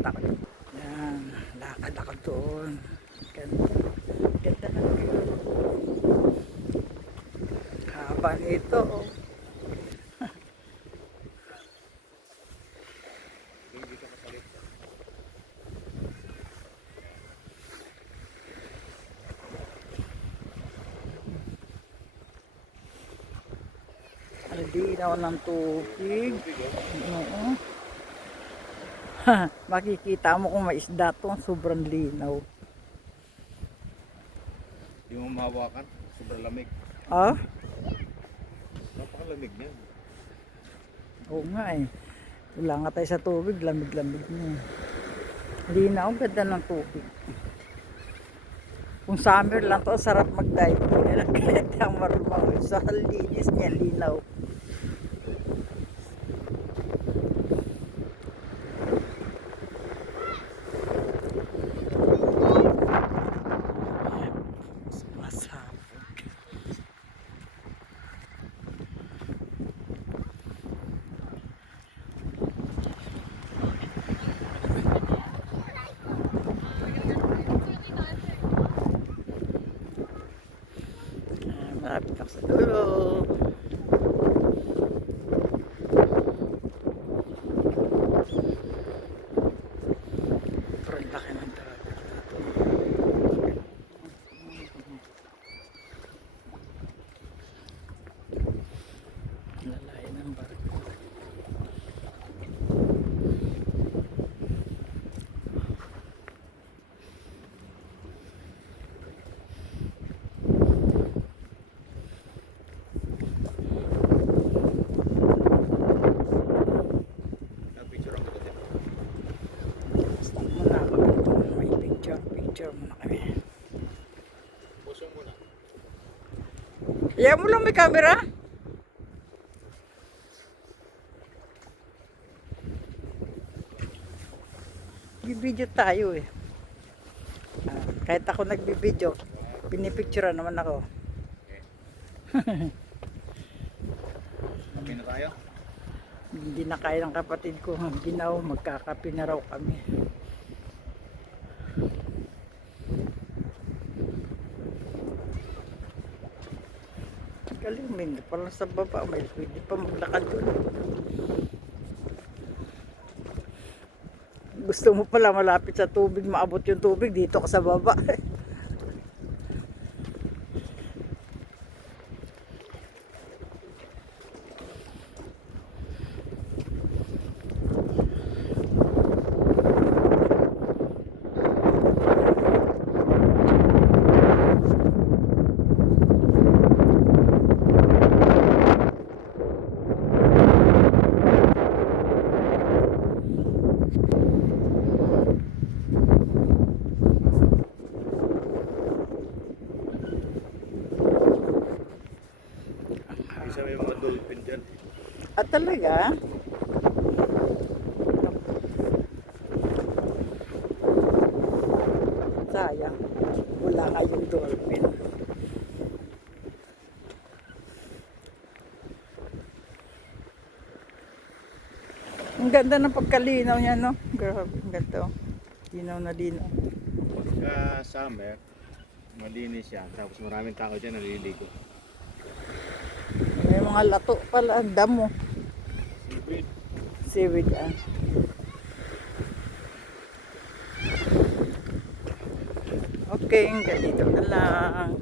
Punta ko. Yan, lakad ako doon. Ganda. Ganda na view. Haba nito. Oh. Linaw ng tubig. Oo. Makikita mo kung may isda to, sobrang linaw. Hindi mo mahawakan, sobrang lamig. Ah? Napakalamig niyan. Oo nga eh. Wala nga tayo sa tubig, lamig-lamig niya. Linaw, ganda ng tubig. Kung summer lang to, sarap mag-dive. Kaya ang marumang sa linis niya, linaw. Malapit ako sa dulo. Pero ang laki ng dagat. Lalayo ng barko. Picture muna kami. Puso muna. Kaya mo lang may camera? Bibidyo tayo eh. Kahit ako nagbibidyo, pinipicture naman ako. Okay na tayo? Hindi na kaya ng kapatid ko. Ginaw, magkakape na raw kami. Galing, may pala sa baba, may pwede pa maglakad doon. Gusto mo pala malapit sa tubig, maabot yung tubig, dito ka sa baba. Isa may mga dolphin dyan. At talaga? Sayang. Wala nga yung dolphin. Ang ganda ng pagkalinaw niya, no? Grabe, ang ganda. Linaw na linaw. Pagka summer, malinis yan. Tapos maraming tao dyan naliligo. May mga lato pala, damo. Seaweed. Seaweed, ah. Okay, ganito na lang.